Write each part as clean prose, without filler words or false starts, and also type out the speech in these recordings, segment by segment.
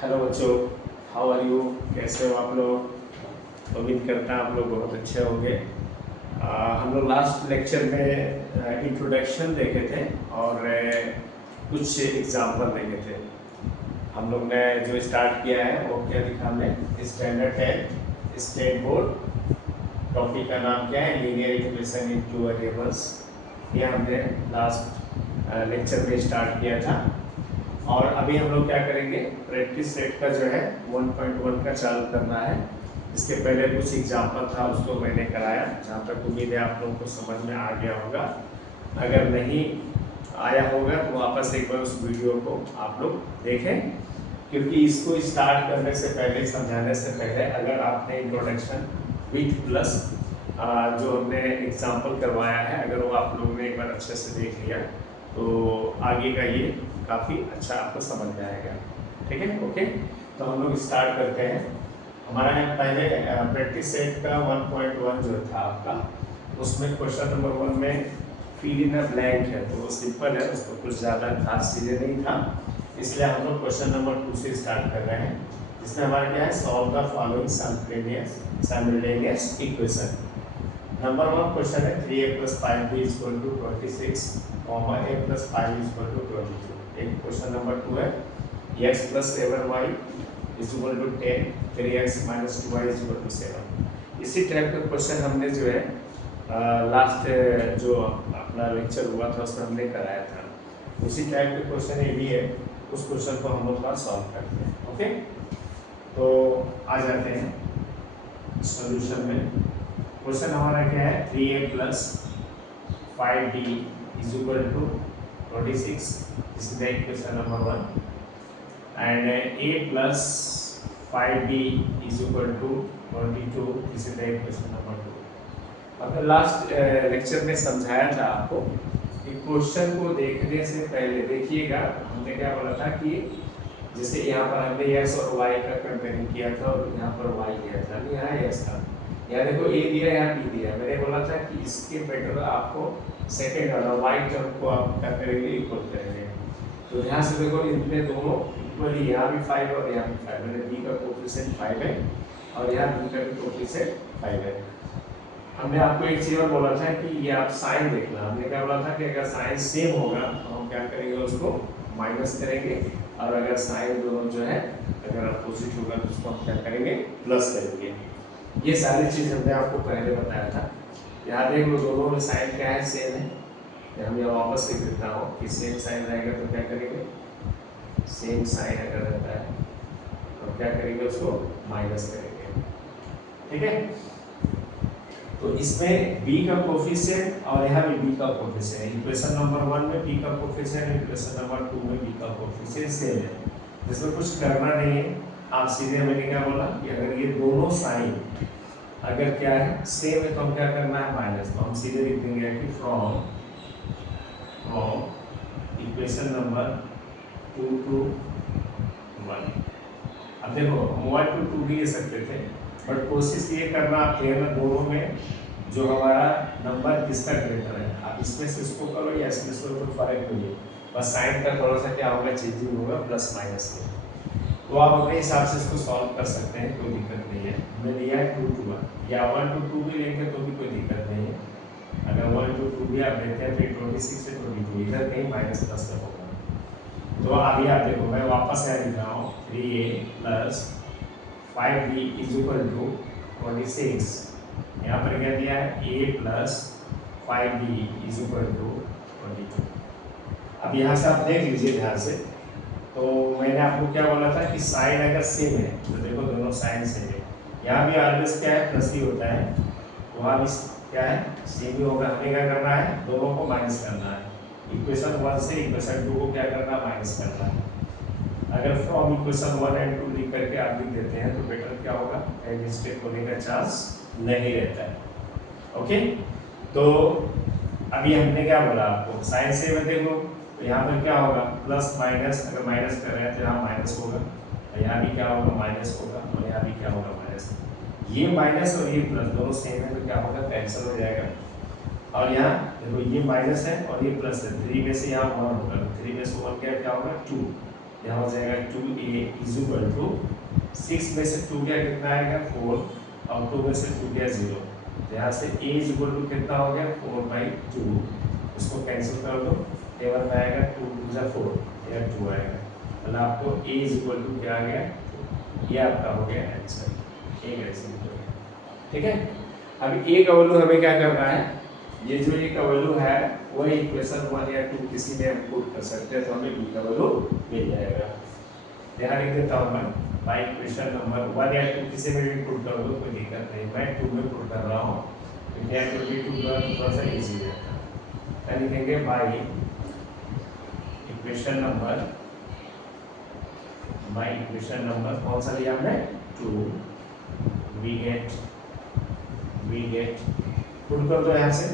Hello बच्चों, how are you? कैसे हो आप लोग? उम्मीद करता हूँ आप लोग बहुत अच्छे होंगे। हम लोग लास्ट लेक्चर में इंट्रोडक्शन देखे थे और कुछ एग्जाम्पल देखे थे। हम लोग ने जो स्टार्ट किया है वो क्या दिखा हमने, स्टैंडर्ड 10 स्टेट बोर्ड। टॉपिक का नाम क्या है? Linear equation in two variables. ये हमने लास्ट लेक्चर में स्टार्ट किया था। और अभी हम लोग क्या करेंगे, प्रैक्टिस सेट का जो है 1.1 का चालू करना है। इसके पहले कुछ एग्जाम्पल था, उसको मैंने कराया। जहाँ तक उम्मीद है आप लोगों को समझ में आ गया होगा। अगर नहीं आया होगा तो वापस एक बार उस वीडियो को आप लोग देखें, क्योंकि इसको स्टार्ट करने से पहले, समझाने से पहले, अगर आपने इंट्रोडक्शन विथ प्लस जो हमने एग्जाम्पल करवाया है, अगर वो आप लोगों ने एक बार अच्छे से देख लिया तो आगे का ये काफ़ी अच्छा आपको समझ में आएगा। ठीक है, ओके। तो हम लोग स्टार्ट करते हैं। हमारा यहाँ पहले प्रैक्टिस सेट का 1.1 जो था आपका, उसमें क्वेश्चन नंबर 1 में फिल इन द ब्लैंक है, तो वो सिंपल है, उसको कुछ ज़्यादा खास चीज़ें नहीं था। इसलिए हम लोग क्वेश्चन नंबर 2 से स्टार्ट कर रहे हैं, जिसमें हमारा क्या है, solve the following simultaneous equation. Number 1 question है 3a + 5b = 26, a + 5 = 22। एक क्वेश्चन नंबर 2 है x + 7y = 10, 3x - 2y = 7। इसी टाइप का क्वेश्चन हमने जो है लास्ट जो अपना लेक्चर हुआ था उसमें हमने कराया था। उसी टाइप के क्वेश्चन ये भी है, उस क्वेश्चन को हम लोग थोड़ा सॉल्व करते हैं। ओके, तो आ जाते हैं सॉल्यूशन में। क्वेश्चन हमारा क्या है, 3a + 5b = 26, this is the equation number 1, and a + 5b = 22, this is the equation number 2। अब लास्ट लेक्चर में समझाया था आपको कि क्वेश्चन को देखने से पहले देखिएगा, हमने क्या बोला था कि जैसे यहाँ पर हमने x और y का कंपेयरिंग किया था और यहाँ पर y दिया था, यहाँ x था, यहाँ देखो a दिया, यहाँ b दिया। मैंने बोला था कि इसके बेटर आपको सेकेंड वाला y टर्म को आप क्या करेंगे, इक्वल करेंगे। तो यहाँ से देखो इनमें दोनों इक्वली, यहाँ भी 5 और यहाँ भी 5, मैंने b का कोएफिशिएंट 5 है और यहाँ b का भी कोएफिशिएंट 5 है। हमने आपको एक चीज और बोला था कि ये आप साइन देखना। हमने क्या बोला था कि अगर साइन सेम होगा तो हम क्या करेंगे, उसको माइनस करेंगे, और अगर साइन दोनों जो है अगर अपोजिट होगा तो उसको हम क्या करेंगे, प्लस करेंगे। ये सारी चीज़ हमने आपको पहले बताया था। यहाँ देख लो, दोनों में साइन क्या है, सेम है। हम यहाँ वापस लिख देता हूँ कि सेम साइन रहेगा तो क्या करेंगे, सेम साइन अगर रहता है तो क्या करेंगे, उसको माइनस करेंगे। ठीक है, तो इसमें b का कोफिशिएंट और यहाँ भी b का कोफिशिएंट, इक्वेशन नंबर 1 में b का कोफिशिएंट, इक्वेशन नंबर 2 में b का कोफिशिएंट सेम है। इसमें कुछ करना नहीं है, आप सीधे, मैंने क्या बोला कि अगर ये दोनों साइन अगर क्या है, सेम है, तो हम क्या करना है, माइनस। तो हम सीधे लिख देंगे कि फ्रॉम इक्वेशन नंबर 2 to 1। अब देखो, हम 1 to 2 भी ले सकते थे, बट कोशिश ये करना आप ना, दोनों में जो हमारा नंबर किसका ग्रेटर है, आप इसमें से इसको करो या इसमें से, कोई फर्क नहीं है, बस साइन का थोड़ा सा क्या होगा, चेंजिंग होगा, प्लस माइनस में। तो आप अपने हिसाब से इसको सॉल्व कर सकते हैं, कोई दिक्कत नहीं है। हमने लिया है 2 to 1, या 1 to 2 भी लेंगे तो भी कोई दिक्कत नहीं है। अगर 1 to 2 भी आप लेते हैं तो 26 से 22 इधर कहीं माइनस प्लस का होगा। तो अभी आप देखो, मैं वापस यहाँ लिख रहा हूँ 3a + 5b = 26। यहाँ पर क्या दिया है, a + 5b = 22। अब यहाँ से आप देख लीजिए ध्यान से। तो मैंने आपको क्या बोला था कि साइन अगर सेम है तो देखो दोनों साइन सेम है, यहाँ भी ऑलवेज क्या है, प्लस ही होता है, वहाँ भी क्या है, सेम ही होगा। हमें क्या करना है, दोनों को माइनस करना है। इक्वेशन 1 से इक्वेशन 2 को क्या करना है, माइनस करना है। अगर फ्रॉम इक्वेशन 1 और 2 लिख करके आप लिख देते हैं तो बेटर क्या होगा, मिस्टेक होने का चांस नहीं रहता है। ओके, तो अभी हमने क्या बोला आपको, साइन सेम है, देखो तो यहाँ पर क्या होगा, प्लस माइनस, अगर माइनस कर रहे हैं तो यहाँ माइनस होगा, और यहाँ भी क्या होगा, माइनस होगा, और यहाँ भी क्या होगा, माइनस। ये माइनस और ये प्लस दोनों सेम है तो क्या होगा, कैंसिल हो जाएगा। और यहाँ देखो ये माइनस है और ये प्लस है, 3 में से यहाँ 1 होगा, 3 में से 1 क्या होगा, 2। यहाँ हो जाएगा 2a इज इक्वल टू 6 में से 2 गया कितना आएगा 4 और 2 में से 2 गया 0। तो यहाँ से a इज इक्वल टू कितना हो गया 4/2, इसको कैंसिल कर दो, टेबल में आएगा 2 2 जा 4, या 2 आएगा, मतलब आपको a इज इक्वल टू क्या आ गया, ये आपका हो गया आंसर, a का सिंपल। ठीक है, अब a का वैल्यू हमें क्या करना है, ये जो a का वैल्यू है वो इक्वेशन 1 या 2 किसी में हम पुट कर सकते हैं, तो हमें b का वैल्यू मिल जाएगा। यहाँ लिख देता हूँ मैं, बाय इक्वेशन नंबर 1 या 2 किसी में भी पुट कर दो, कोई दिक्कत नहीं, मैं 2 में पुट कर रहा हूँ क्योंकि यहाँ पे भी 2 का थोड़ा सा इजी रहता है। क्या लिखेंगे, बाय इक्वेशन नंबर कौन सा लिया हमने 2, वी गेट पुट कर दो यहाँ से,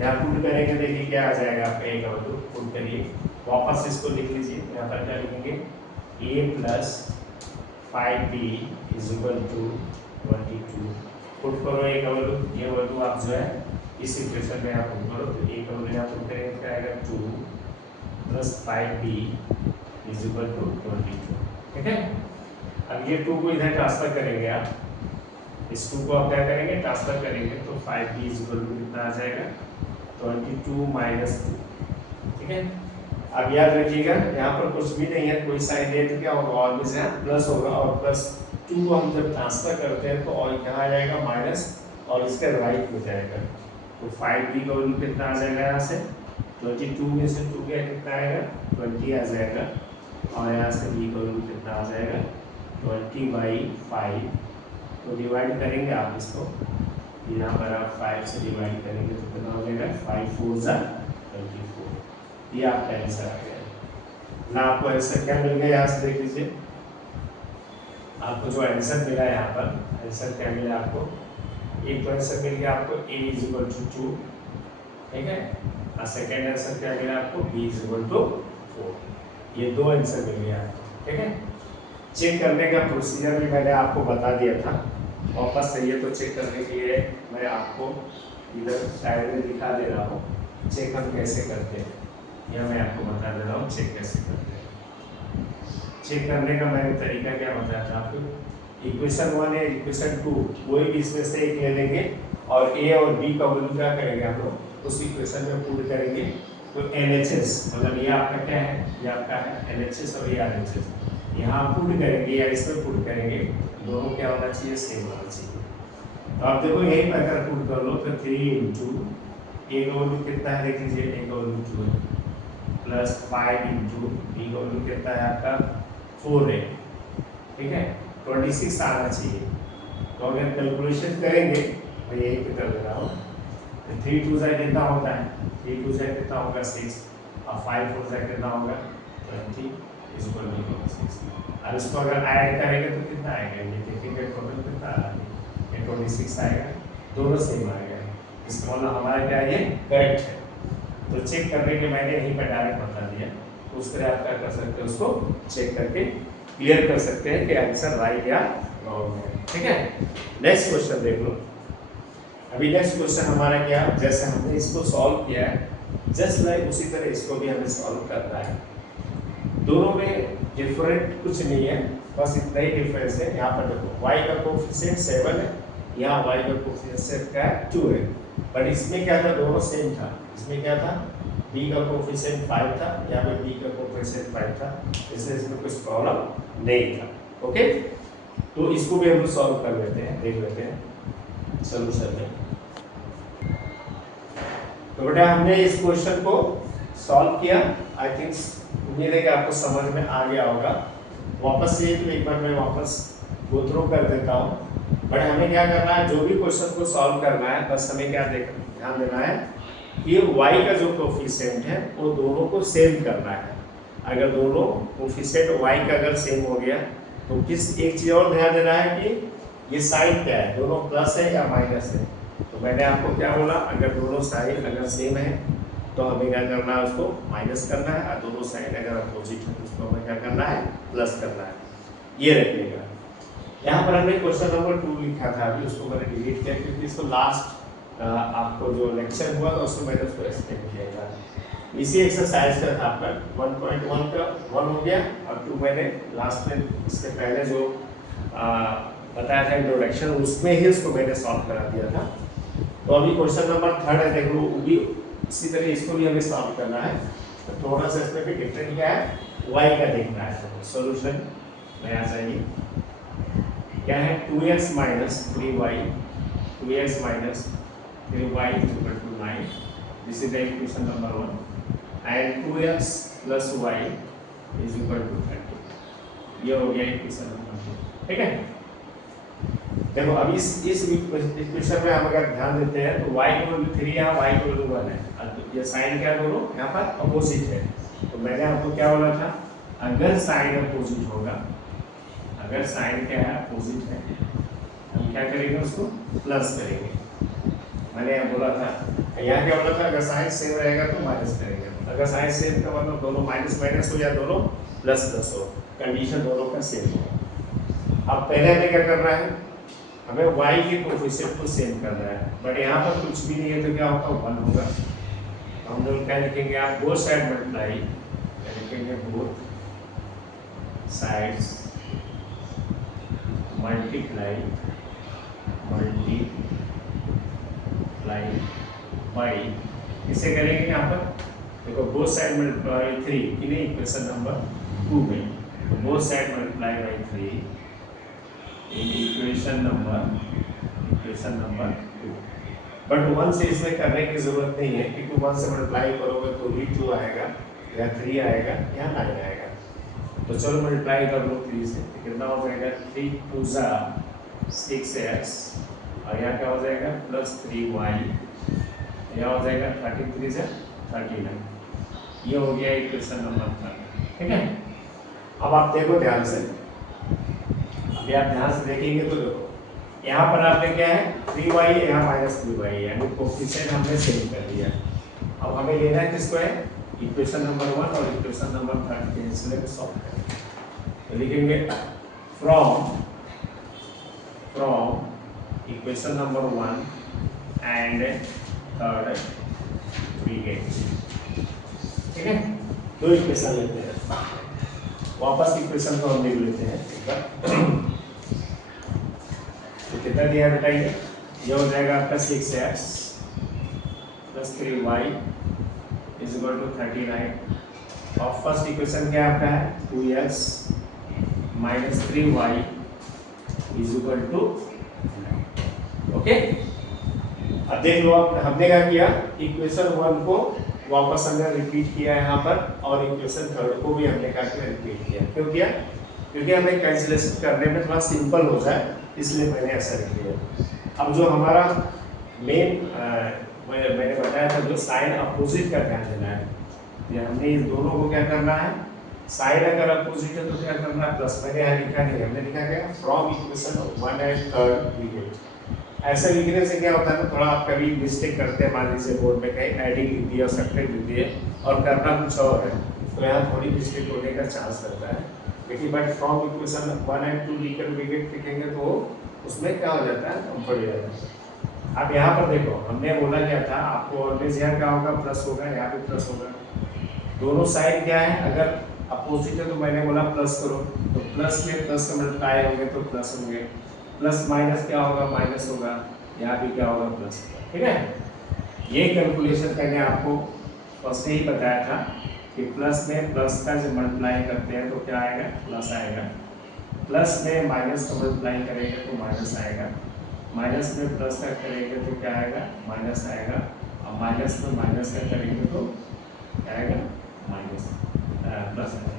यहाँ पुट करेंगे देखिए क्या आ जाएगा आपका a का वैल्यू, पुट करिए, वापस इसको लिख लीजिए, यहाँ पर क्या लिखेंगे a plus 5b is equal to 22, put करो a का वैल्यू, ये वैल्यू आप जो है इस इक्वेशन में आप पुट करो, तो a का वैल्यू यहाँ पुट करेंगे क्या आएगा 2 plus 5b is equal to 22। ठीक है, अब ये 2 को इधर ट्रांसफर करेंगे आप, इस 2 को आप क्या करेंगे ट्रांसफर करेंगे, तो 5b इज इक्वल टू कितना आ जाएगा 22 माइनस 2। ठीक है, अब याद रखिएगा यहाँ पर कुछ भी नहीं है, कोई साइन है तो क्या होगा ऑलवेज यहाँ प्लस होगा, और प्लस 2 को हम जब ट्रांसफर करते हैं तो और यहाँ आ जाएगा माइनस और इसके राइट हो जाएगा, तो 5b का वैल्यू कितना आ जाएगा यहाँ से 22 में से 2 गया कितना आएगा 20 आ जाएगा, और यहाँ से b का वैल्यू कितना आ जाएगा 20/5, तो डिवाइड करेंगे आप इसको, यहाँ पर आप 5 से डिवाइड करेंगे तो कितना हो जाएगा 5 4 जा 24, ये आपका आंसर आ गया ना। आपको आंसर क्या मिल गया यहाँ से देख लीजिए, आपको जो आंसर मिला यहाँ पर, आंसर क्या मिला आपको, एक तो आंसर मिल गया आपको a इज इक्वल टू 2, ठीक है, और सेकेंड आंसर क्या मिला आपको b इज इक्वल टू 4, ये दो आंसर मिल गया आपको। ठीक है, चेक करने का प्रोसीजर भी मैंने आपको बता दिया था, वापस से ये तो चेक करने के लिए मैं आपको इधर साइड में दिखा दे रहा हूँ, चेक हम कैसे करते हैं यह मैं आपको बता दे रहा हूँ, चेक कैसे करते हैं। चेक करने का मैंने तरीका क्या बताया था आपको, इक्वेशन 1 या इक्वेशन 2 कोई भी इसमें से एक ले लेंगे और a और b का वैल्यू क्या करेंगे हम लोग उस इक्वेशन में पुट करेंगे, तो LHS मतलब ये आपका क्या है, ये आपका है LHS और ये RHS, यहाँ पुट करेंगे या इसमें पुट करेंगे, दोनों क्या होना चाहिए सेम होना चाहिए। तो आप देखो यही पर अगर पुट कर लो तो 3 इंटू a का वैल्यू कितना है देख लीजिए, a का वैल्यू 2 है, प्लस 5 इंटू b का वैल्यू कितना है आपका 4 है, ठीक है 26 आना चाहिए। तो अगर कैलकुलेशन करेंगे, मैं यही पे कर दे रहा हूँ, 3 2 जा कितना होता है, 3 2 जा कितना होगा 6, और 5 4 जा कितना होगा 20 इज इक्वल टू 6, और इसको अगर ऐड करेंगे तो कितना आएगा, ये देखेंगे टोटल कितना आ रहा है, ये 26 आएगा, दोनों सेम आएगा, इसका मतलब हमारा क्या ये करेक्ट है। तो चेक करने के मैंने यहीं पर डायरेक्ट बता दिया, उस तरह आप क्या कर सकते हैं उसको चेक करके क्लियर कर सकते हैं कि आंसर राइट या रॉन्ग है। ठीक है, नेक्स्ट क्वेश्चन देख लो। अभी नेक्स्ट क्वेश्चन हमारा क्या, जैसे हमने इसको सॉल्व किया है जस्ट लाइक उसी तरह इसको भी हमें सॉल्व करना है। दोनों में डिफरेंट कुछ नहीं है, बस इतना ही डिफरेंस है। यहाँ पर देखो y का कोएफिशिएंट 7 है, यहाँ y का कोएफिशिएंट क्या है 2 है, बट इसमें क्या था दोनों सेम था, इसमें क्या था b का कोएफिशिएंट 5 था, यहाँ पे b का कोएफिशिएंट 5 था, इसलिए इसमें कुछ प्रॉब्लम नहीं था। ओके, तो इसको भी हम लोग सॉल्व कर लेते हैं, देख लेते हैं सॉल्यूशन में। तो बेटा हमने इस क्वेश्चन को सॉल्व किया, आई थिंक उम्मीद है कि आपको समझ में आ गया होगा। वापस से तो एक बार मैं वापस गो थ्रू कर देता हूँ, बट हमें क्या करना है, जो भी क्वेश्चन को सॉल्व करना है बस हमें क्या ध्यान देना है कि y का जो कोएफिशिएंट है वो दोनों को सेम करना है। अगर दोनों कोएफिशिएंट y का अगर सेम हो गया तो किस एक चीज़ और ध्यान देना है कि ये साइन क्या है, दोनों प्लस है या माइनस है। तो मैंने आपको क्या बोला, अगर दोनों साइन अगर सेम है तो हमें क्या करना है उसको माइनस करना है, और दोनों साइन अगर अपोजिट है तो उसको हमें क्या करना है प्लस करना है, ये रखिएगा। यहाँ पर हमने क्वेश्चन नंबर 2 लिखा था, अभी उसको मैंने डिलीट किया क्योंकि इसको लास्ट आपको जो लेक्चर हुआ था उसमें मैंने उसको एक्सप्लेन किया था। इसी एक्सरसाइज का था आपका 1.1 का 1 हो गया, और 2 मैंने लास्ट में इसके पहले जो बताया था इंट्रोडक्शन, उसमें ही उसको मैंने सॉल्व करा दिया था। तो अभी क्वेश्चन नंबर 3 है, देख लो, वो भी इसी तरह इसको भी हमें सॉल्व करना है। तो थोड़ा सा इसमें भी डिफरेंट क्या है, y का देखना है। सॉल्यूशन नया चाहिए, क्या है 2x minus 3y, 2x minus 3y equal to 9, this is the equation number 1, and 2x plus y is equal to 30। ये हो गया इक्वेशन नंबर 2, ठीक है। देखो अब इस इक्वेशन में हम अगर ध्यान देते हैं तो y इक्वल टू 3 यहाँ y इक्वल टू 1 है, ये साइन क्या दोनों यहाँ पर अपोजिट है। तो मैंने आपको क्या बोला था, अगर साइन अपोजिट होगा, अगर साइन क्या है अपोजिट है, हम क्या करेंगे उसको प्लस करेंगे। मैंने यहाँ बोला था, यहाँ क्या बोला था, अगर साइन सेम रहेगा तो माइनस करेंगे। अगर साइन सेम का मतलब दोनों माइनस माइनस हो या दोनों प्लस प्लस हो, कंडीशन दोनों का सेम हो। अब पहले हमें क्या करना है, हमें y के कोफिशिएंट को सेम करना है, बट यहाँ पर कुछ भी नहीं है तो क्या होगा 1 होगा। तो हम लोग क्या लिखेंगे, आप बोथ साइड मल्टीप्लाई लिखेंगे, बोथ साइड्स मल्टीप्लाई बाई, इसे करेंगे यहाँ पर, देखो बोथ साइड मल्टीप्लाई 3 कि नहीं, इक्वेशन नंबर 2 में, तो both side multiply by 3 in equation number 2। But 1 से इसमें करने की जरूरत नहीं है, क्योंकि 1 से मल्टीप्लाई करोगे तो भी 2 आएगा या 3 आएगा या 9 आएगा। तो चलो मल्टीप्लाई कर लो 3 से, तो कितना हो जाएगा, 3 2 6x, और यहाँ क्या हो जाएगा प्लस 3y, यहाँ हो जाएगा 33 से 39। ये हो गया इक्वेशन नंबर 3, ठीक है। अब आप देखो ध्यान से, अभी आप ध्यान से देखेंगे तो देखो यहाँ पर आपने क्या है 3y है, यहाँ माइनस 3y है, यानी कोफिशिएंट हमने सेम कर दिया। अब हमें लेना है किसको है, इक्वेशन नंबर 1 और इक्वेशन नंबर 3 के इसलिए सॉल्व करेंगे। तो लिखेंगे from equation number 1 and 3 we get, ठीक है। दो इक्वेशन लेते हैं, वापस इक्वेशन को हम देख लेते हैं एक बार। तो कितना दिया बताइए, ये हो जाएगा आपका 6x plus 3y is equal to 39, और फर्स्ट इक्वेशन क्या आपका है 2x minus 3y is equal to, okay. अब देख लो, अब हमने क्या किया, इक्वेशन 1 को वापस हमने रिपीट किया यहाँ पर, और इक्वेशन 3 को भी हमने क्या किया, रिपीट किया। क्यों किया, क्योंकि हमें कैंसिलेशन करने में थोड़ा सिंपल हो जाए, इसलिए मैंने ऐसा लिख दिया। अब जो हमारा मेन मैंने बताया था, जो साइन अपोजिट का ध्यान देना है, ये हमने इस दोनों को क्या करना है, साइन अगर अपोजिट है तो क्या करना है प्लस, मैंने यहाँ लिखा नहीं, हमने लिखा क्या from equation 1 and 3 we get. ऐसे लिखने से क्या होता है ना, थोड़ा आप कभी मिस्टेक करते हैं, मान लीजिए बोर्ड में कहीं एडिंग लिख दिया, सब्ट्रैक्ट लिख दिए और करना कुछ और है, तो यहाँ थोड़ी मिस्टेक होने का चांस रहता है। लेकिन but from equation 1 and 2 liquor wicket लिखेंगे तो उसमें क्या हो जाता है, कंफर्ट हो जाता है। अब यहाँ पर देखो, हमने बोला क्या था आपको, ऑलवेज यहाँ क्या होगा प्लस होगा, यहाँ भी प्लस होगा। दोनों साइड क्या है, अगर अपोजिट है तो मैंने बोला प्लस करो, तो प्लस में प्लस का मल्टीप्लाई होंगे तो प्लस होंगे, प्लस माइनस क्या होगा माइनस होगा, यहाँ भी क्या होगा प्लस, ठीक है। ये कैलकुलेशन मैंने आपको फर्स्ट ही बताया था कि प्लस में प्लस का जब मल्टीप्लाई करते हैं तो क्या आएगा, प्लस आएगा, प्लस में माइनस का मल्टीप्लाई करेंगे तो माइनस आएगा, माइनस में प्लस का करेंगे तो क्या आएगा, माइनस आएगा, और माइनस में माइनस का करेंगे तो क्या आएगा, माइनस प्लस आएगा।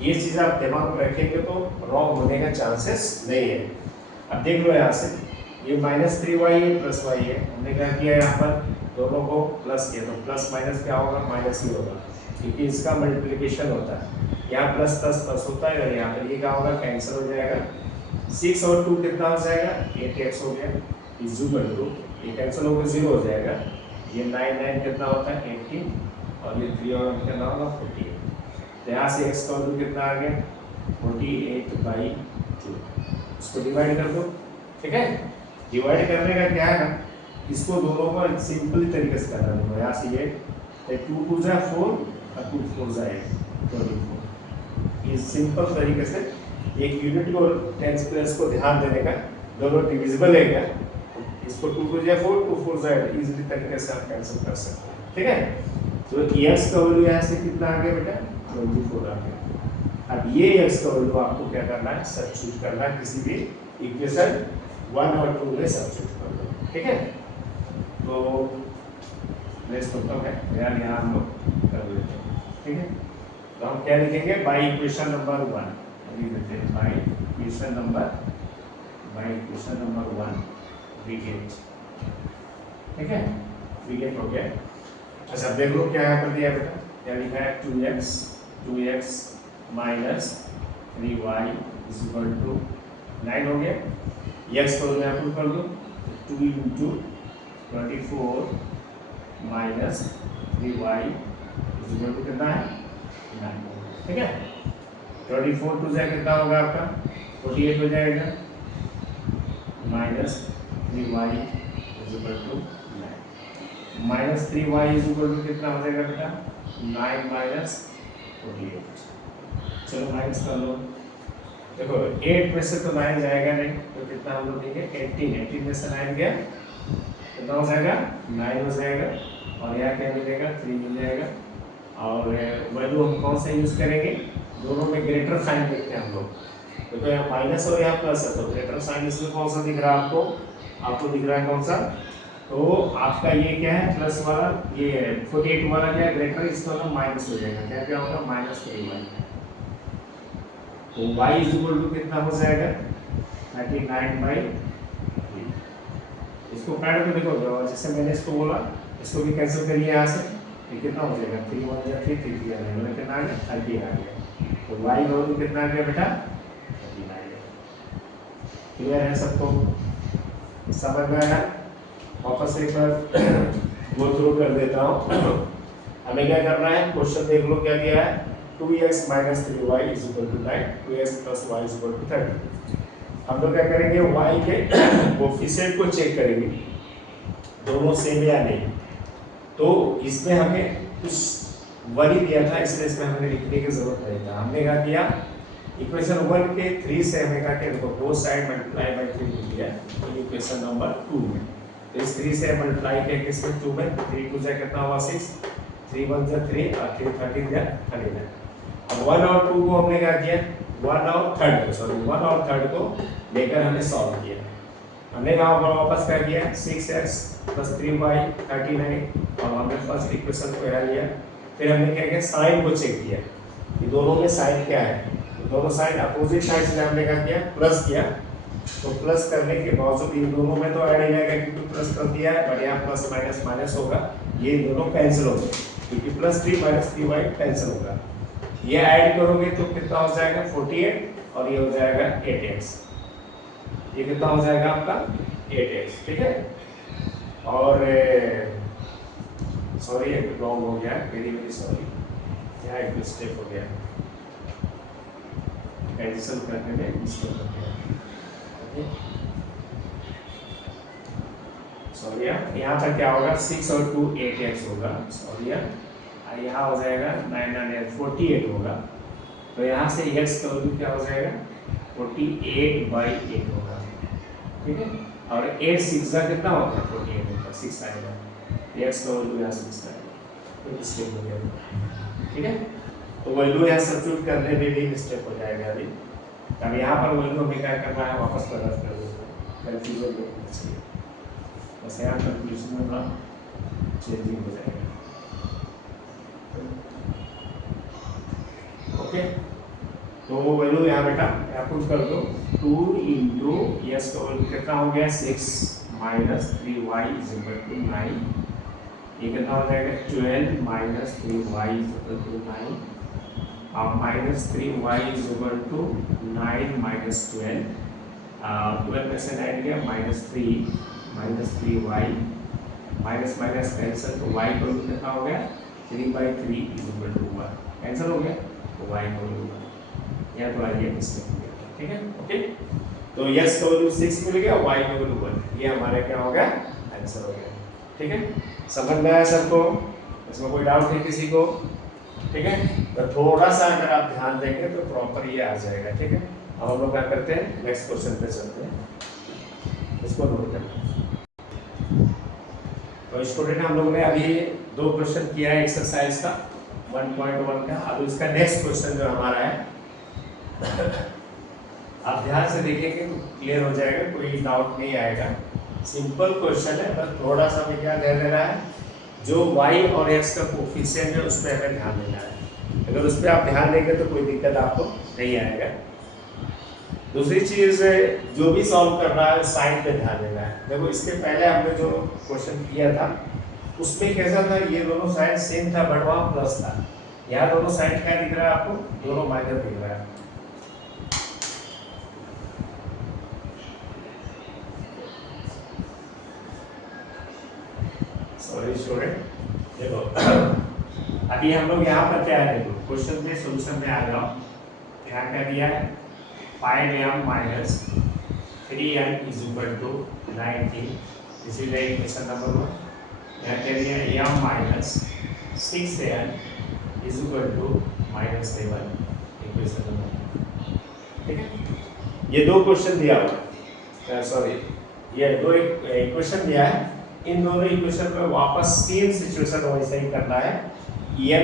ये चीज़ आप दिमाग में रखेंगे तो रॉन्ग होने का चांसेस नहीं है। अब देख लो यहाँ से, ये माइनस 3y है प्लस y है, हमने क्या किया यहाँ पर दोनों को प्लस किया, तो प्लस माइनस क्या होगा, माइनस ही होगा, क्योंकि इसका मल्टीप्लिकेशन होता है, यहाँ प्लस प्लस प्लस होता है, और यहाँ पर ये क्या होगा, कैंसिल हो जाएगा। 6 और 2 कितना हो जाएगा, 8x हो गया, इज इक्वल टू, ये कैंसिल होकर 0 हो जाएगा, ये 9 9 कितना होता है 18, और ये 3 और कितना होगा 48। तो यहाँ से x का वैल्यू कितना आ गया 48/2, इसको डिवाइड कर दो, ठीक है। डिवाइड करने का क्या है ना, इसको दोनों को सिंपल तरीके से करना है, यहाँ से ये 2 2 जा 4 और 2 4 जा 24। इस सिंपल तरीके से एक यूनिट और टेंस प्लेस को ध्यान देने का, दोनों डिविजिबल है क्या, इसको 2 2 जा 4 2 4 जा इजीली तरीके से आप कैंसिल कर सकते हैं। ठीक है, तो x का वैल्यू यहाँ से कितना आ गया बेटा 24 आ गया। अब ये x का वैल्यू आपको क्या करना है, सब्स्टिट्यूट करना है किसी भी इक्वेशन 1 और 2 में सब्स्टिट्यूट कर दो। ठीक है, तो लेट्स खत्म है यार, यहाँ हम लोग कर लेते हैं। ठीक है, तो हम क्या लिखेंगे, बाय इक्वेशन नंबर 1 लिख देते हैं, by equation number 1 we get. ठीक है, वी गेट हो गया। अच्छा देख लो क्या कर दिया बेटा, क्या लिखा है 2x minus 3y is equal to 9 हो गया। x को मैं पुट कर दो, 2 into 24 minus 3y is equal to कितना है 9। ठीक है, 24 टू जाए कितना होगा आपका 48 हो जाएगा, minus 3y is equal to 9, minus 3y is equal to कितना हो जाएगा बेटा 9 माइनस 48। चलो माइनस कर लो, देखो 8 में से तो 9 जाएगा नहीं, तो कितना हम लोग देंगे 18 में से 9 गया कितना हो जाएगा 9 हो जाएगा, और यहाँ क्या मिलेगा 3 मिल जाएगा। और वैल्यू हम कौन सा यूज करेंगे, दोनों में ग्रेटर साइन देखते हैं हम लोग, तो यहाँ माइनस और यहाँ प्लस है, तो ग्रेटर साइन इसमें कौन सा दिख रहा है आपको दिख रहा है कौन सा, तो आपका ये क्या है प्लस वाला, ये 48 वाला क्या है ग्रेटर, इसका मतलब माइनस हो जाएगा, क्या क्या होगा माइनस 3y, तो y इज इक्वल टू कितना हो जाएगा 39/3। इसको काट के देखो, जैसे मैंने इसको बोला इसको भी कैंसिल करिए यहाँ से, ये कितना हो जाएगा 3 1 या 3 3 दिया है, मैंने कितना आ गया 30 आ गया, तो y वैल्यू कितना आ गया बेटा 30 आ गया। क्लियर है सबको, समझ में आया? वापस एक बार गो थ्रू कर देता हूँ। हमें क्या करना है, क्वेश्चन देख लो क्या दिया है, 2x minus 3y is equal to 9, 2x plus y is equal to 30। हम लोग क्या करेंगे, y के कोएफिशिएंट को चेक करेंगे दोनों सेम या नहीं, तो इसमें हमें कुछ वरी दिया था, इसलिए इसमें हमें लिखने की जरूरत नहीं था। हमने क्या किया, इक्वेशन 1 के 3 से हमें क्या किया, देखो बोथ साइड मल्टीप्लाई बाय 3 लिख दिया इक्वेशन नंबर 2 में, तो इस 3 से मल्टीप्लाई किया किसमें 2 में, 3 2 जा कितना हुआ 6, 3 1 जा 3 और 3 13 जा 39। अब 1 और 2 को हमने क्या किया, 1 और 3 को लेकर हमने सॉल्व किया। हमने यहाँ पर वापस क्या किया 6x प्लस 3y 39, और हमने फर्स्ट इक्वेशन को यहाँ लिया, फिर हमने क्या किया साइन को चेक किया, ये दोनों में साइन क्या है, तो दोनों साइन अपोजिट साइड से हमने क्या किया प्लस किया, तो प्लस करने के बावजूद ये दोनों में तो ऐड हो जाएगा क्योंकि प्लस कर दिया है, बट यहाँ प्लस माइनस माइनस होगा, ये दोनों कैंसिल हो जाएंगे क्योंकि प्लस 3 माइनस 3y कैंसिल होगा, ये ऐड करोगे तो कितना हो जाएगा 48 और ये हो जाएगा 8x, ये कितना हो जाएगा आपका 8x। ठीक है, और सॉरी एक रॉन्ग हो गया, वेरी वेरी सॉरी, यहाँ एक मिस्टेक हो गया, कैंसिल करने में मिस्टेक हो गया, सॉरी यहाँ पर क्या होगा 6 और 2 8x होगा, सॉरी यहाँ हो जाएगा 948 होगा, तो यहाँ से x का वैल्यू क्या हो जाएगा 48/8 होगा। ठीक है, और 8 6 का कितना होगा 48 होगा, 6 आएगा, x का वैल्यू यहाँ 6 आएगा, तो मिस्टेक हो गया। ठीक है, तो वैल्यू यहाँ सब्स्टिट्यूट करने में भी मिस्टेक हो जाएगा अभी, अब यहाँ पर वैल्यू हमें क्या करना है वापस बदल कर देना, कंफ्यूजन होना चाहिए, बस यहाँ कंफ्यूजन में ना चेंजिंग हो जाएगा। ओके, तो वो वैल्यू यहाँ बेटा यहाँ पुट कर दो, 2 इंटू यस का वैल्यू कितना हो गया 6 minus 3y is equal to 9, ये कितना हो जाएगा 12 minus 3y is equal to 9, और minus 3y is equal to 9 minus 12, 12 में से 9 गया -3 minus 3y, minus minus cancel, तो y का वैल्यू कितना हो गया 3/3 इज इक्वल टू 1, कैंसिल हो गया, तो y का वैल्यू यहाँ तो आइए मिस्टेक हो गया। ठीक है, ओके, तो यस का वैल्यू 6 मिल गया, y का वैल्यू 1, ये हमारा क्या हो गया आंसर हो गया। ठीक है, समझ में आया सबको? इसमें कोई डाउट है किसी को? ठीक है, तो थोड़ा सा अगर आप ध्यान देंगे तो प्रॉपर ये आ जाएगा। ठीक है, अब हम लोग क्या करते हैं, नेक्स्ट क्वेश्चन पे चलते हैं, इसको नोट करते हैं। तो स्टूडेंट हम लोग ने अभी 2 क्वेश्चन किया है एक्सरसाइज का 1.1 का। अब इसका नेक्स्ट क्वेश्चन जो हमारा है आप ध्यान से देखेंगे तो क्लियर हो जाएगा, कोई डाउट नहीं आएगा। सिंपल क्वेश्चन है, बस थोड़ा सा हमें क्या ध्यान देना है, जो y और x का कोफिशिएंट है उस पर हमें ध्यान देना है। अगर उस पर आप ध्यान देंगे तो कोई दिक्कत आपको नहीं आएगा। दूसरी चीज, जो भी सॉल्व करना है साइन पे ध्यान देना है। देखो इसके पहले हमने जो क्वेश्चन किया था उसमें कैसा था, ये दोनों साइन सेम था बट वहाँ प्लस था। यहाँ दोनों साइन क्या दिख रहा है आपको, दोनों माइनस दिख रहा है। सॉरी स्टूडेंट, देखो अभी हम लोग यहाँ पर क्या है, देखो क्वेश्चन में सोल्यूशन में आ जाओ। यहाँ क्या दिया है, 5m minus 3n is equal to 90। This is equation number 1। यहाँ क्या दिया है, m minus 6n is equal to -7, equation number. ठीक है, ये 2 क्वेश्चन दिया हुआ है, सॉरी ये 2 इक्वेशन दिया है। इन दोनों इक्वेशन में वापस सेम सिचुएशन वैसे ही करना है। m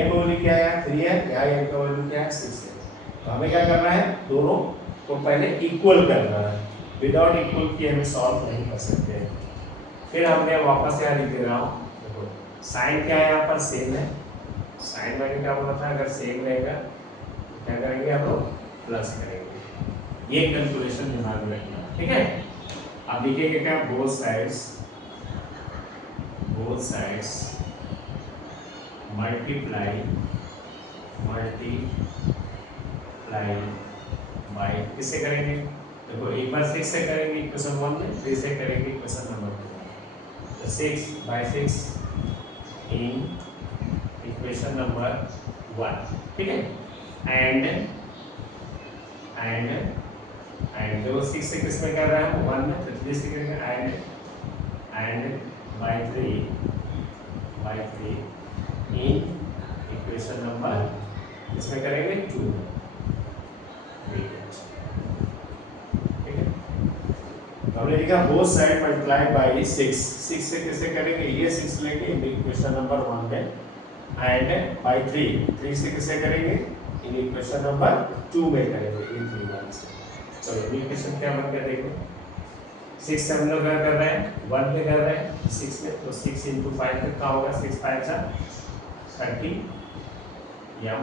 का वैल्यू क्या है, 3 है, यहाँ m का वैल्यू क्या है, 6 है। तो हमें क्या करना है, दोनों को पहले इक्वल करना है। विदाउट इक्वल किए हम सॉल्व नहीं कर सकते हैं। फिर हमने वापस यहाँ लिख दे रहा हूँ, देखो साइन क्या है यहाँ पर सेम है। साइन मैंने क्या बोला था, अगर सेम रहेगा तो क्या करेंगे हम लोग, प्लस करेंगे। ये कैलकुलेशन दिमाग में रखना, ठीक है। अब लिखेंगे क्या, बोथ साइड्स मल्टीप्लाई बाय, किससे करेंगे, देखो एक बार 6 से करेंगे इक्वेशन 1 में, 3 से करेंगे इक्वेशन नंबर 2। तो 6/6 इन इक्वेशन नंबर 1, ठीक है। एंड देखो 6 से किस में कर रहा है, 1 में, तो 3 से करेंगे and by 3 in equation number इसमें करेंगे 2। ठीक है, तो हमने लिखा बोथ साइड मल्टीप्लाई बाय 6 से किससे करेंगे, ये 6 लेंगे इक्वेशन नंबर 1 में, एंड बाय 3 से किससे करेंगे, इन इक्वेशन नंबर 2 में करेंगे, इन 3 1 से। चलो इक्वेशन क्या बन गया, देखो 6 से हम लोग क्या कर रहे हैं, 1 पे कर रहे हैं 6 में, तो 6 × 5 कितना होगा, 6 5 जा 30 m,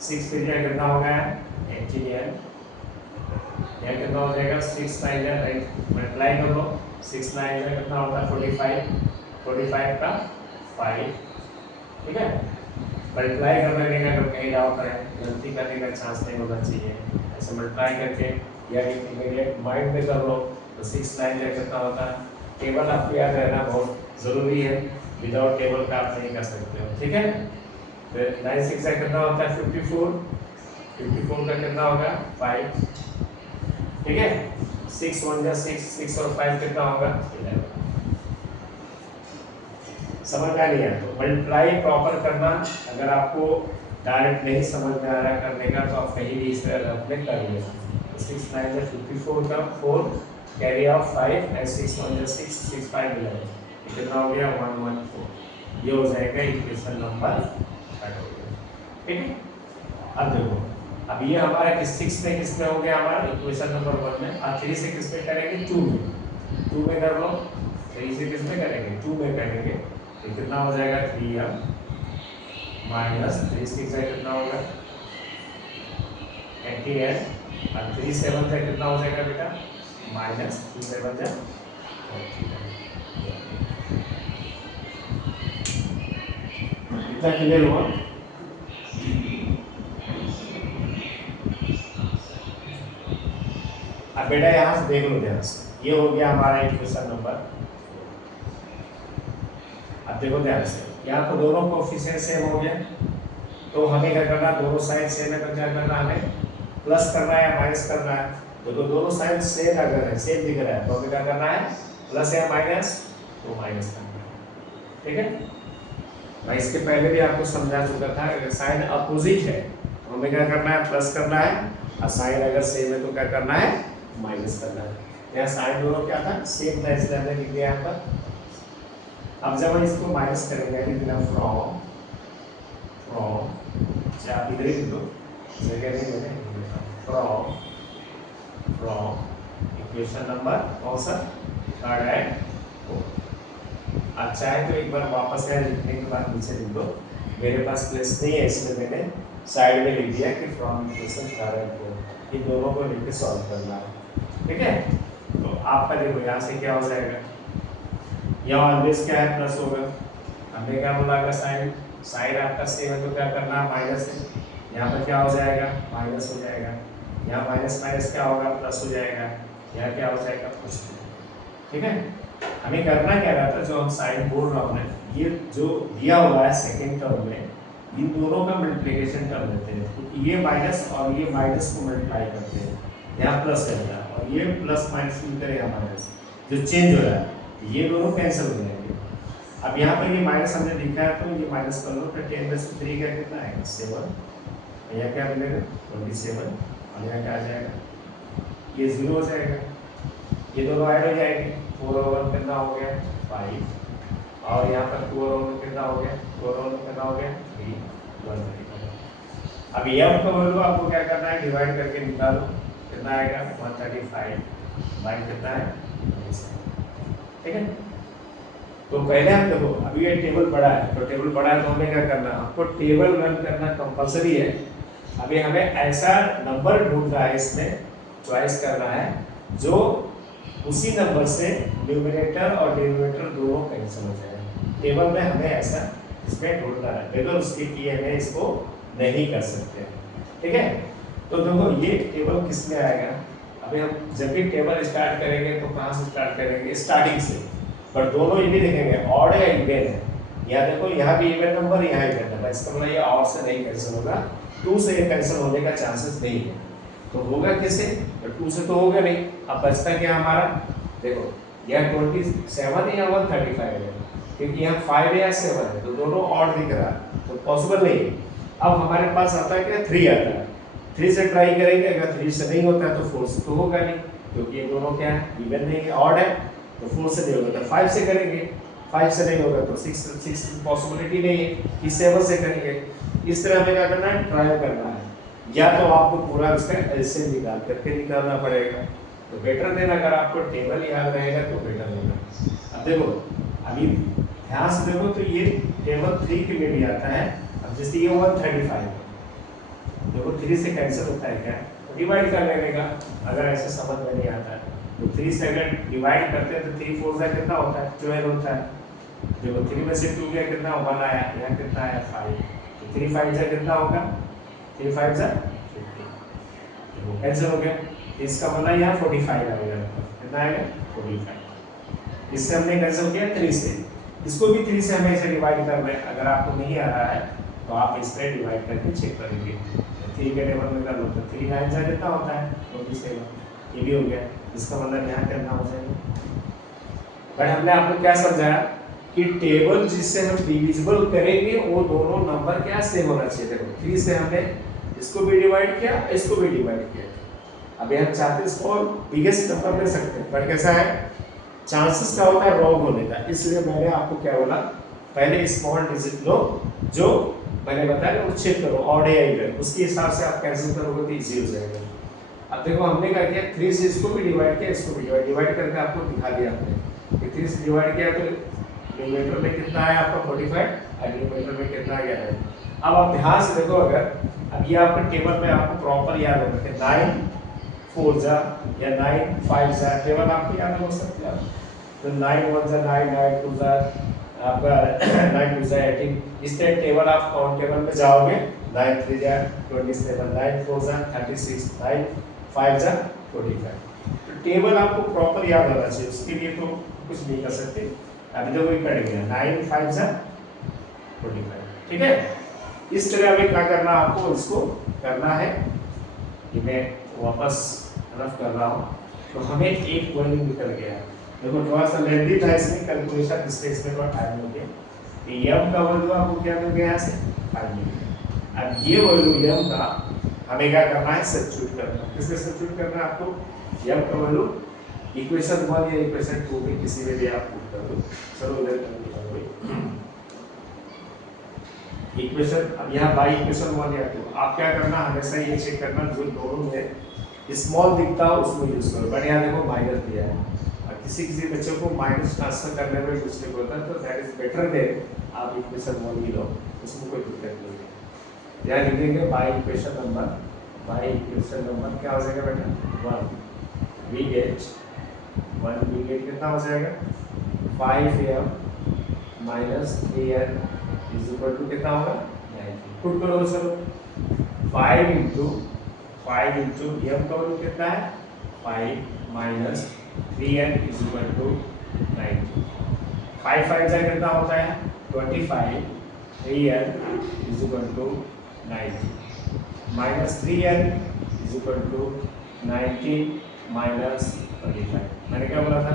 6 पे क्या कितना हो गया 18n, यह कितना हो जाएगा 6 9 है, राइट, मल्टीप्लाई कर लो, 6 9 है कितना होता है 45 का 5, ठीक है। मल्टीप्लाई करने का अगर कहीं डाउट है, गलती करने का चांस नहीं होना चाहिए। ऐसे मल्टीप्लाई करके या इमीडिएट माइंड में कर लो, तो 6 9 है कितना होता है, टेबल आपको याद रहना बहुत ज़रूरी है, विदाउट टेबल का आप नहीं कर सकते हो, ठीक है। फिर 9 6 का कितना होता है 54 का कितना होगा 5, ठीक है। 6 1 जा 6 और 5 कितना होगा 11। समझ में आ रही है, तो मल्टीप्लाई प्रॉपर करना, अगर आपको डायरेक्ट नहीं समझ में आ रहा करने का तो आप कहीं भी इस तरह रखने कर लिए। 6 9 जा 54 का 4 कैरी ऑफ 5 एंड 6 1 जा 6 6 5 11, कितना हो गया 114। ये हो जाएगा इक्वेशन नंबर 30, ठीक है। अब देखो, अब ये हमारा किस 6 में किस में हो गया हमारा इक्वेशन नंबर 1 में, और 3 से किस में करेंगे 2 में कर लो, 3 से किस में करेंगे 2 में करेंगे, तो कितना हो जाएगा 3m माइनस 3 6 से कितना होगा 18n, और 3 7 से कितना हो जाएगा बेटा माइनस 3 7 जा 49। इतना क्लियर हुआ। अब बेटा यहाँ से देख लो ध्यान से, ये हो गया हमारा इक्वेशन नंबर। अब देखो ध्यान से, यहाँ तो दोनों कोएफिशिएंट सेम हो गया, तो हमें क्या करना, दोनों साइड सेम है तो क्या करना, हमें प्लस करना है या माइनस करना है। तो दोनों साइड सेम अगर है, सेम दिख रहा है, तो हमें क्या करना है, प्लस या माइनस, तो माइनस करना है, ठीक है। मैं इसके पहले भी आपको समझा चुका था, अगर साइन अपोजिट है तो हमें क्या करना है, प्लस करना है, और साइन अगर सेम है तो क्या करना है, माइनस करना है। यहाँ साइन दोनों क्या था, सेम था, इसलिए हमने लिख दिया यहाँ पर। अब जब हम इसको माइनस करेंगे, लिख देना फ्रॉम, चाहे आप इधर ही लिख दो, जगह नहीं मैंने, फ्रॉम इक्वेशन नंबर कौन सा, थर्ड है। अच्छा है तो एक बार वापस यहाँ लिखने के बाद नीचे लिख दो, मेरे पास प्लेस नहीं है इसमें मैंने साइड में लिख दिया कि फ्रॉम इक्वेशन थर्ड है फोर्थ, इन दोनों को लिख के सॉल्व करना है। ठीक है, तो आपका देखो यहाँ से क्या हो जाएगा, यहाँ ऑलवेज क्या है, प्लस होगा। हमने क्या बोला, अगर साइन साइन आपका सेम है तो क्या करना है, माइनस है। यहाँ पर क्या हो जाएगा, माइनस हो जाएगा। यहाँ माइनस माइनस क्या होगा, प्लस हो जाएगा। यहाँ क्या हो जाएगा, प्लस। ठीक है, हमें करना क्या रहता है, जो हम साइन बोल रहा हूँ, ये जो दिया हुआ है सेकेंड टर्म में, इन दोनों का मल्टीप्लिकेशन कर देते हैं, क्योंकि ये माइनस और ये माइनस को मल्टीप्लाई करते हैं, यहाँ प्लस रहता है, और ये प्लस माइनस मिलकर यहाँ माइनस जो चेंज हो रहा है, ये दोनों कैंसिल हो जाएंगे। अब यहाँ पर ये माइनस हमने लिखा है तो ये माइनस कर लो, तो 10⁻³ का कितना आएगा, 7। यहाँ क्या मिलेगा, 27, और यहाँ क्या आ जाएगा, ये 0 हो जाएगा, ये दोनों ऐड हो जाएंगे, 4 और 1 कितना हो गया, 5, और यहाँ पर 2 और 1 कितना हो गया, 4 और 1 कितना हो गया, 3, 135। अब ये आपको बोलो, आपको क्या करना है, डिवाइड करके निकालो, कितना आएगा, 135 बाई कितना है, 27। ठीक है, तो पहले हम देखो, अभी ये टेबल बड़ा है, तो टेबल बड़ा है तो हमें क्या करना, आपको टेबल रन करना कंपलसरी है। अभी हमें ऐसा नंबर ढूंढना है, इसमें चॉइस करना है जो उसी नंबर से न्यूमरेटर और डिनोमिनेटर दोनों कैंसिल हो जाए। टेबल में हमें ऐसा इसमें ढूंढना है, बगैर उसके किए हमें इसको नहीं कर सकते। ठीक है, तो देखो ये टेबल किस में आएगा, अभी हम जब भी टेबल स्टार्ट करेंगे तो कहाँ से स्टार्ट करेंगे, स्टार्टिंग से। पर दोनों ये भी देखेंगे ऑड या इवन है। यहाँ देखो, यहाँ भी इवन नंबर, यहाँ इवन नंबर, इसका मतलब ये ऑड से नहीं कैंसिल होगा, 2 से ये कैंसिल होने का चांसेस नहीं है। तो होगा किससे, 2 से तो होगा नहीं। अब बचता क्या हमारा, देखो यह 27 या 135 है, क्योंकि यहाँ 5 या 7 है, तो दोनों ऑड दिख रहा है, तो पॉसिबल नहीं है। अब हमारे पास आता है क्या, 3 आता है, 3 से ट्राई करेंगे, अगर 3 से नहीं होता है तो 4 से तो होगा नहीं, क्योंकि ये दोनों क्या है, इवन नहीं है, ऑड है, तो 4 से नहीं होगा तो 5 से करेंगे, 5 से नहीं होगा तो 6 पॉसिबिलिटी नहीं है कि 7 से करेंगे। इस तरह हमें क्या करना है, ट्रायल करना है, या तो आपको पूरा इसका ऐसे निकाल करके निकालना पड़ेगा, तो बेटर देना, अगर आपको टेबल याद रहेगा तो बेटर देना। अब देखो, अभी ध्यान से देखो, तो ये टेबल 3 के में भी आता है। अब जैसे ये 135, देखो 3 से कैंसिल होता है क्या, तो डिवाइड कर लेने का, अगर ऐसे समझ में नहीं आता है तो 3 से अगर डिवाइड करते हैं तो 3 4 से कितना होता है, 12 होता है। देखो 3 में से 2 गया, कितना 1 आया, यहाँ कितना आया 5, तो 3 5 से कितना होगा, 3 5 से 50, देखो कैंसिल हो गया। इसका मतलब यहाँ 45 आएगा, कितना आएगा 45। इससे हमने कैंसिल किया 3 से, इसको भी 3 से हमें इसे डिवाइड करना है। अगर आपको नहीं आ रहा है तो आप इस पर डिवाइड करके चेक करेंगे, 3 के टेबल में कर लो तो 3 9 से कितना होता है 27, ये भी हो गया। इसका मतलब यहाँ कितना हो जाएगा। पर हमने आपको क्या समझाया कि टेबल जिससे हम डिविजिबल करेंगे वो दोनों नंबर क्या सेम होना चाहिए। देखो 3 से हमने इसको भी डिवाइड किया, इसको भी डिवाइड किया, अभी हम चाहते हैं इसको बिगेस्ट नंबर ले सकते हैं, पर कैसा है, चांसेस क्या होता है रॉन्ग होने का। इसलिए मैंने आपको क्या बोला, पहले स्मॉल डिजिट लो, जो मैंने बताया वो चेक करो ऑड या इवन, उसके हिसाब से आप कैंसिल करोगे तो इजी हो जाएगा। अब देखो हमने क्या किया, 3 से इसको भी डिवाइड किया, इसको भी डिवाइड करके आपको दिखा दिया हमने, 3 से डिवाइड किया तो न्यूमरेटर में कितना आया आपका 45, और न्यूमरेटर में कितना गया है। अब आप ध्यान से देखो, अगर अब ये आपका टेबल में आपको प्रॉपर याद होगा कि 9 4 जा या 9 5 जा, टेबल आपको याद हो सकता है। तो 9 1 जा 9, 9 2 जा आपका 9 2 जा 18, इस तरह टेबल आप काउंट टेबल में जाओगे, 9 3 जा 27, 9 4 जा 36, 9 5 जा 45। तो टेबल आपको प्रॉपर याद होना चाहिए, उसके लिए तो कुछ नहीं कर सकते। अभी तो वही कट गया 9 5 जा 45, ठीक है। इस तरह हमें क्या करना, आपको इसको करना है। ये मैं वापस रफ कर रहा हूँ, तो हमें एक वैल्यू निकल गया। देखो थोड़ा सा लेंथी था इसमें कैलकुलेशन, इसलिए इसमें थोड़ा टाइम हो गया। यम का वैल्यू आपको क्या मिल गया यहाँ से 5 मिल गया। अब ये वैल्यू यम का हमें क्या करना है, सब्स्टिट्यूट करना है। किसमें सब्स्टिट्यूट करना है आपको, यम का वैल्यू इक्वेशन 1 या इक्वेशन 2 में किसी में भी आप पुट कर दो। चलो इधर कर दिया कोई इक्वेशन, अब यहाँ बाई इक्वेशन 1 या 2 आप क्या करना, हमेशा ये चेक करना जो दोनों में स्मॉल दिखता हो उसमें यूज करो। बट यहाँ देखो माइनस दिया है, और किसी किसी बच्चों को माइनस ट्रांसफर करने में मिस्टेक होता है, तो दैट इज बेटर देन आप इक्वेशन 1 ही लो, उसमें कोई दिक्कत नहीं है। यहाँ लिखेंगे बाई इक्वेशन नंबर क्या हो जाएगा बेटा 1, वी गेट कितना हो जाएगा 5m minus 3n is equal to कितना होगा 90। पुट करो चलो 5 इंटू m का वैल्यू कितना है 5 minus 3n is equal to 90। 5 5 जा कितना होता है 25, 3n is equal to 90 minus 3n is equal to 90 minus 25। मैंने क्या बोला था,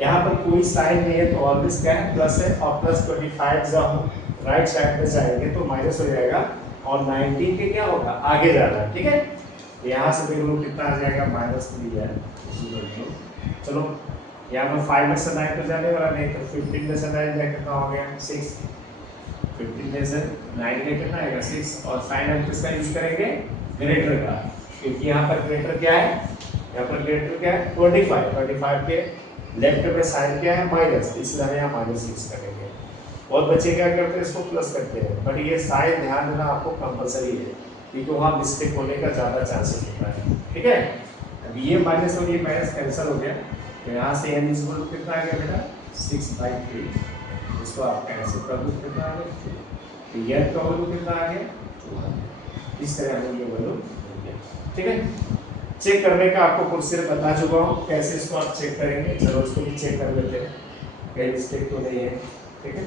यहाँ पर कोई साइन नहीं है तो ऑलवेज क्या है प्लस है, और प्लस 25 जब हम राइट साइड में जाएंगे तो माइनस हो जाएगा, और 19 के क्या होगा आगे जाना है, ठीक है। यहाँ से देख लो कितना आ जाएगा -3 है। चलो यहाँ पर 5 में से 9 तो जाने वाला नहीं, तो 15 में से 9 जाए कितना हो गया 6, 15 में से 9 के कितना आएगा 6, और साइन हम किसका यूज करेंगे ग्रेटर का, क्योंकि यहाँ पर ग्रेटर क्या है, यहाँ पर ग्रेटर क्या है 25 के लेफ्ट में साइन क्या है माइनस, इसलिए हम यहाँ -6 करेंगे। और बच्चे क्या करते हैं इसको प्लस करते हैं, बट ये साइन ध्यान देना आपको कंपलसरी है, क्योंकि वहाँ मिस्टेक होने का ज़्यादा चांसेस होता है, ठीक है। अब ये माइनस और ये माइनस कैंसिल हो गया, तो यहाँ से n इक्वल टू कितना आ गया बेटा 6/3, इसको आप कैंसिल कर दो कितना आ गया, तो n का वैल्यू कितना आ गया 200। इस तरह हमें ये वैल्यू मिल गया, ठीक है। चेक करने का आपको कुछ सिर्फ बता चुका हूँ, कैसे इसको आप चेक करेंगे, चलो इसको भी चेक कर लेते हैं कहीं मिस्टेक तो नहीं है, ठीक है।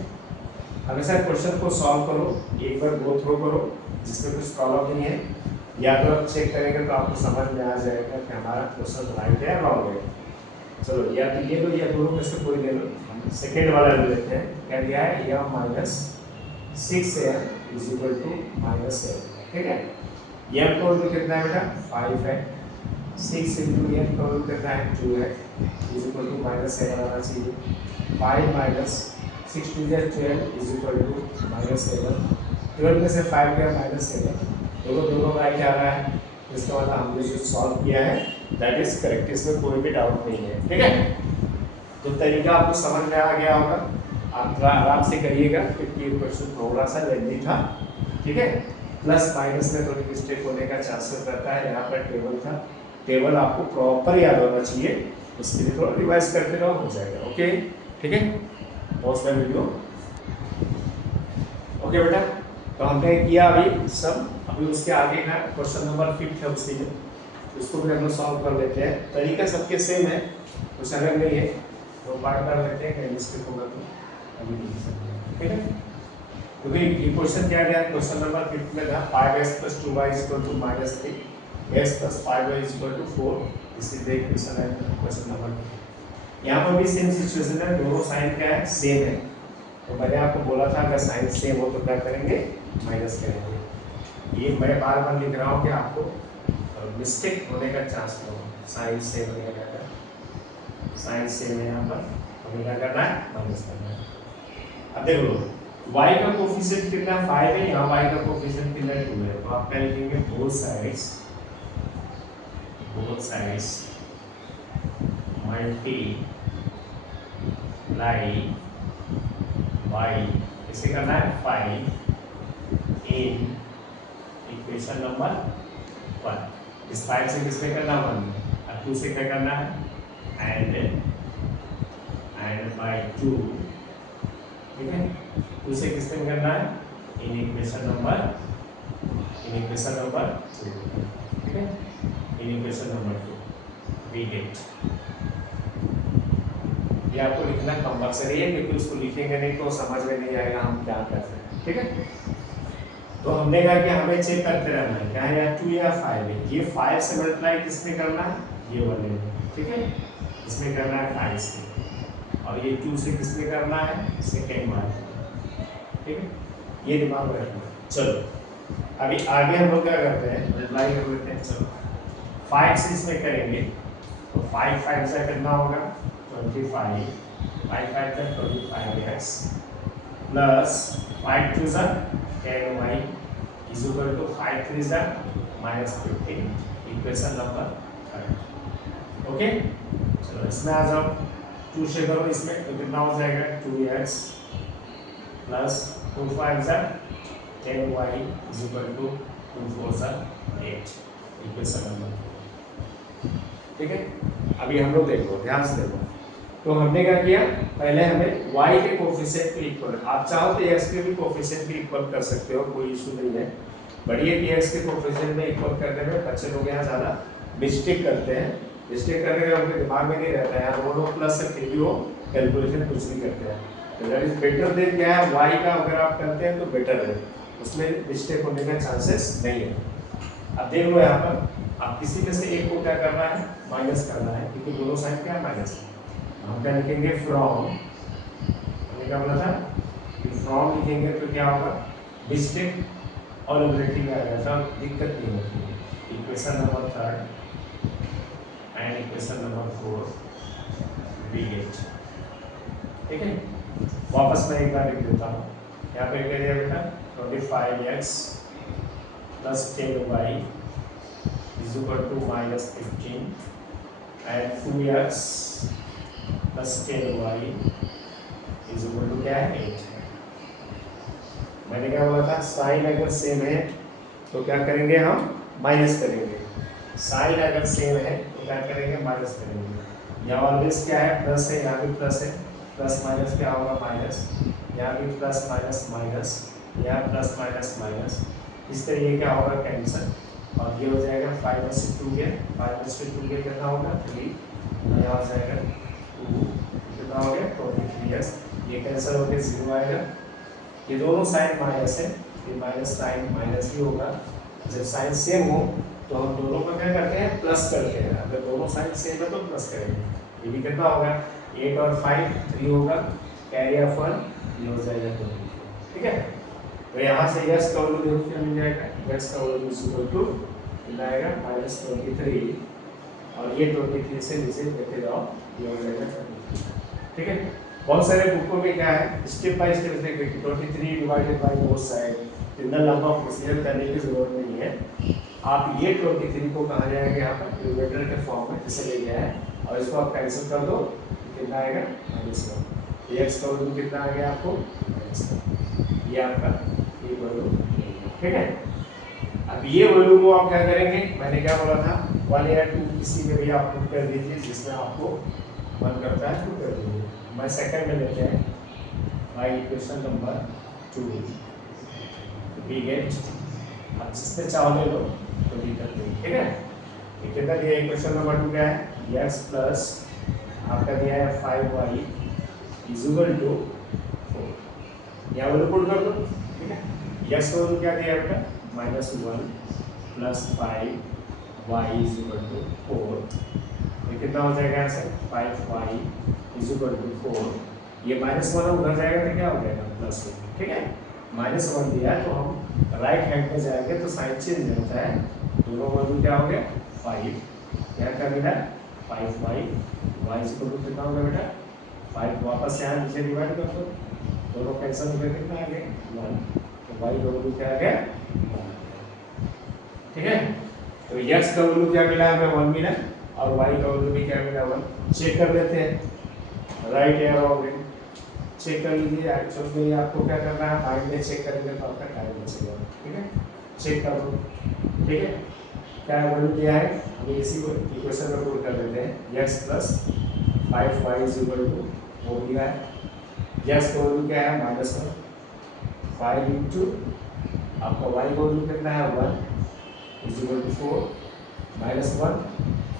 हमेशा क्वेश्चन को सॉल्व करो, एक बार गो थ्रू करो, जिसमें कुछ प्रॉब्लम नहीं है, या तो आप चेक करेंगे तो आपको समझ में आ जाएगा कि हमारा क्वेश्चन राइट है रॉन्ग है। चलो या तो ये लो या दोनों में से कोई ले लो, सेकेंड वाला ले लेते हैं। क्या दिया है या -6m इज इक्वल टू -7, ठीक है। m का वैल्यू कितना है बेटा 5 है, 6 इंटू m का वैल्यू कितना है 2 है, इज इक्वल टू -7 आना चाहिए। 5 माइनस 6 2 12 इज इक्वल टू -7, 12 में से 5 गया -7, दोनों का क्या आ रहा है, इसका मतलब हमने जो सॉल्व किया है दैट इज करेक्ट, इसमें कोई भी डाउट नहीं है, ठीक है। तो तरीका आपको समझ में आ गया होगा, आप आराम से करिएगा क्योंकि ये क्वेश्चन थोड़ा सा लेंथी था, ठीक है। प्लस माइनस में थोड़ी मिस्टेक होने का चांसेस रहता है। यहाँ पर टेबल था, टेबल आपको प्रॉपर याद होना चाहिए, उसके लिए थोड़ा रिवाइज करते रहो, हो जाएगा, ओके, ठीक है। पॉज कर वीडियो, ओके बेटा। तो हमने किया अभी सब, अभी उसके आगे का क्वेश्चन नंबर 5 है, उसी में उसको भी हम लोग सॉल्व कर लेते हैं। तरीका सबके सेम है, कुछ अलग नहीं है, तो पार्ट कर लेते हैं, कहीं मिस्टेक होगा तो अभी नहीं सकते, ठीक है। क्योंकि ये क्वेश्चन क्या गया, क्वेश्चन नंबर 5 में था 5x + 2y = -3, x + 5y = 4, इसी तरह क्वेश्चन है क्वेश्चन नंबर 2। यहाँ पर भी सेम सिचुएशन है, दोनों साइन क्या है सेम है, तो मैंने आपको बोला था अगर साइन सेम हो तो क्या करेंगे माइनस करेंगे। ये मैं बार बार लिख रहा हूँ कि आपको मिस्टेक होने का चांस हो, साइन सेम है, साइन सेम है, यहाँ पर हमें क्या करना है माइनस करना है। अब देख लो y का कोफिशिएंट कितना 5 है, यहाँ y का कोफिशिएंट कितना 2 है, तो आप क्या लिखेंगे बोथ साइड्स मल्टीप्लाई y, इसे करना है 5 इन इक्वेशन नंबर 1। इस 5 से किसमें करना 1, और 2 से क्या करना है एंड बाय 2, ठीक है। 2 से किसमें करना है इन इक्वेशन नंबर 2, ठीक है, in equation number 2 we get. ये आपको लिखना कंपल्सरी है, क्योंकि उसको लिखेंगे नहीं तो समझ में नहीं आएगा हम क्या कर रहे हैं, ठीक है। तो हमने कहा कि हमें चेक करते रहना है क्या है, या 2 या 5 है। ये 5 से मल्टीप्लाई किसमें करना है, ये वाले में, ठीक है, इसमें करना है 5 से, और ये 2 से किसमें करना है सेकेंड वाले, ठीक है, ये दिमाग में रखना। चलो अभी आगे हम लोग क्या करते हैं, मल्टीप्लाई कर लेते हैं। चलो 5 से इसमें करेंगे तो 5 5 से कितना होगा 25, 5 5 से 25x प्लस 5 2 से 10y इज इक्वल टू 5 3 से -15, इक्वेशन नंबर 3। ओके, चलो इसमें आ जाओ, 2 से करो इसमें तो कितना हो जाएगा 2x प्लस 2 5 से 10y इज इक्वल टू 2 4 से 8, इक्वेशन नंबर। ठीक है, अभी हम लोग देखो, ध्यान से देखो। तो हमने क्या किया, पहले हमें y के कोफिशिएंट को इक्वल, आप चाहो तो x के भी कोफिशिएंट भी इक्वल कर सकते हो, कोई इशू नहीं है। बढ़िया कि x के कोफिशिएंट में इक्वल करने में बच्चे लोग यहाँ ज़्यादा मिस्टेक करते हैं। मिस्टेक करने का उनके दिमाग में नहीं रहता है यार, वो लोग प्लस से फिर भी वो कैलकुलेशन कुछ नहीं करते हैं। तो दैट इज बेटर देन क्या है, y का अगर आप करते हैं तो बेटर है, उसमें मिस्टेक होने का चांसेस नहीं है। अब देख लो यहाँ पर, आप किसी में से एक को क्या करना है, माइनस करना है, क्योंकि दोनों साइन क्या है माइनस है। हम क्या लिखेंगे फ्रॉम, हमने क्या बोला था कि फ्रॉम लिखेंगे तो क्या होगा, मिस्टेक और ऑलरेडी आ गया था, दिक्कत नहीं होती। Equation number 3 and equation number 4 we get. ठीक है, वापस मैं एक बार लिख देता हूँ। यहाँ पे क्या दिया बेटा 25x plus 10y is equal to -15 and 2x plus 10y is equal to क्या है 8। मैंने क्या बोला था, साइन अगर सेम है तो क्या करेंगे हम, माइनस करेंगे। साइन अगर सेम है तो क्या करेंगे, माइनस करेंगे। यहाँ ऑलवेज क्या है, प्लस है, यहाँ भी प्लस है, प्लस माइनस क्या होगा माइनस, यहाँ भी प्लस माइनस माइनस, यहाँ प्लस माइनस माइनस, इस तरह क्या होगा कैंसिल, और ये हो जाएगा 5 में से 2 गया, 5 में से 2 गया कितना होगा 3, यहाँ हो जाएगा 2, कितना हो गया 23x, ये कैंसिल होकर 0 आएगा। ये दोनों साइन माइनस है, ये माइनस साइन माइनस ही होगा। जब साइन सेम हो तो हम दोनों को क्या करते हैं, प्लस करते हैं। अगर दोनों साइन सेम है तो प्लस करेंगे। ये भी कितना होगा 8 और 5 3 होगा, कैरी ऑफ 1, ये हो जाएगा 2। ठीक है, तो यहाँ से यस का वैल्यू देखो क्या मिल जाएगा, यस का वैल्यू इक्वल टू मिल जाएगा -23, और ये 23 से नीचे लेते जाओ, ये हो जाएगा 23। ठीक है, बहुत सारे बुकों में क्या है, स्टेप बाय स्टेप देखिए 23 डिवाइडेड बाय बोथ साइड, इतना लंबा प्रोसीजर करने की जरूरत नहीं है। आप ये 23 को कहा जाएगा यहाँ पर न्यूमरेटर के फॉर्म में जैसे ले गया है, और इसको आप कैंसिल कर दो, कितना आएगा -1। एक्स का वैल्यू कितना आ गया आपको, ये आपका ये वैल्यू। ठीक है, अब ये वैल्यू को आप क्या करेंगे, मैंने क्या बोला था 1 या 2 किसी में भी आप पुट कर दीजिए, जिसमें आपको मन करता है पुट कर दीजिए। मैं सेकंड में लेते हैं by equation number 2 we get, अब जिसमें चाहो ले लो तो भी कर देंगे। ठीक है, ये कितना दिया इक्वेशन नंबर 2 क्या है, x प्लस आपका दिया है 5y इज इक्वल टू 4, यहाँ वैल्यू पुट कर दो। ठीक है, x का वैल्यू क्या दिया है बेटा -1 plus 5y is equal to 4, ये कितना हो जाएगा answer 5y is equal to 4। ये -1 उधर जाएगा तो क्या हो जाएगा +1। ठीक है, -1 दिया है तो हम राइट हैंड में जाएंगे तो साइन चेंज होता है, दोनों वैल्यू क्या हो गया 5, यहाँ क्या मिला 5y, y is equal to कितना होगा बेटा 5, वापस यहाँ नीचे डिवाइड कर दो, दोनों कैंसिल हो गए, कितना आ गया 1, तो y का वैल्यू क्या आ गया 1। ठीक है, तो x का वैल्यू क्या मिला हमें 1 मिला, और y का वैल्यू भी क्या मिला 1। चेक कर लेते हैं राइट या रॉन्ग है, चेक कर लीजिए। एक्चुअल में आपको क्या करना है, माइंड में चेक करेंगे तो आपका टाइम बचेगा। ठीक है, चेक कर लो। ठीक है, क्या वैल्यू दिया है, हम इसी को इक्वेशन में पुट कर देते हैं, x plus 5y is equal to वो दिया है, x का वैल्यू क्या है -1, 5 इंटू आपका y का वैल्यू कितना है 1 इज इक्वल टू 4, -1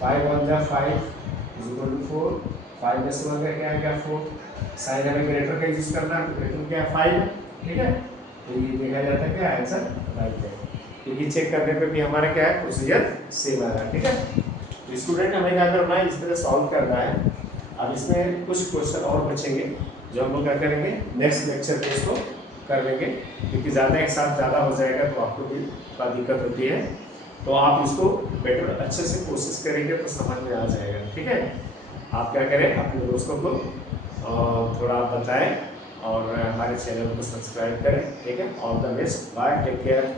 5 1 जा 5 इज इक्वल टू 4, 5 में से 1 का क्या आएगा 4, साइन हमें ग्रेटर का यूज करना है, ग्रेटर क्या है 5। ठीक है, तो ये देखा जाता है क्या आंसर राइट है, क्योंकि चेक करने पे भी हमारा क्या है प्रोसीजर सेम आ रहा है। ठीक है, तो स्टूडेंट हमें क्या करना है, इस तरह सॉल्व करना है। अब इसमें कुछ क्वेश्चन और बचेंगे जो हम लोग क्या करेंगे नेक्स्ट लेक्चर पे इसको कर लेंगे, क्योंकि ज़्यादा एक साथ ज़्यादा हो जाएगा तो आपको भी थोड़ा दिक्कत होती है। तो आप इसको बेटर अच्छे से कोशिश करेंगे तो समझ में आ जाएगा। ठीक है, आप क्या करें, अपने दोस्तों को थोड़ा बताएं और हमारे चैनल को सब्सक्राइब करें। ठीक है, all the best, bye, take care.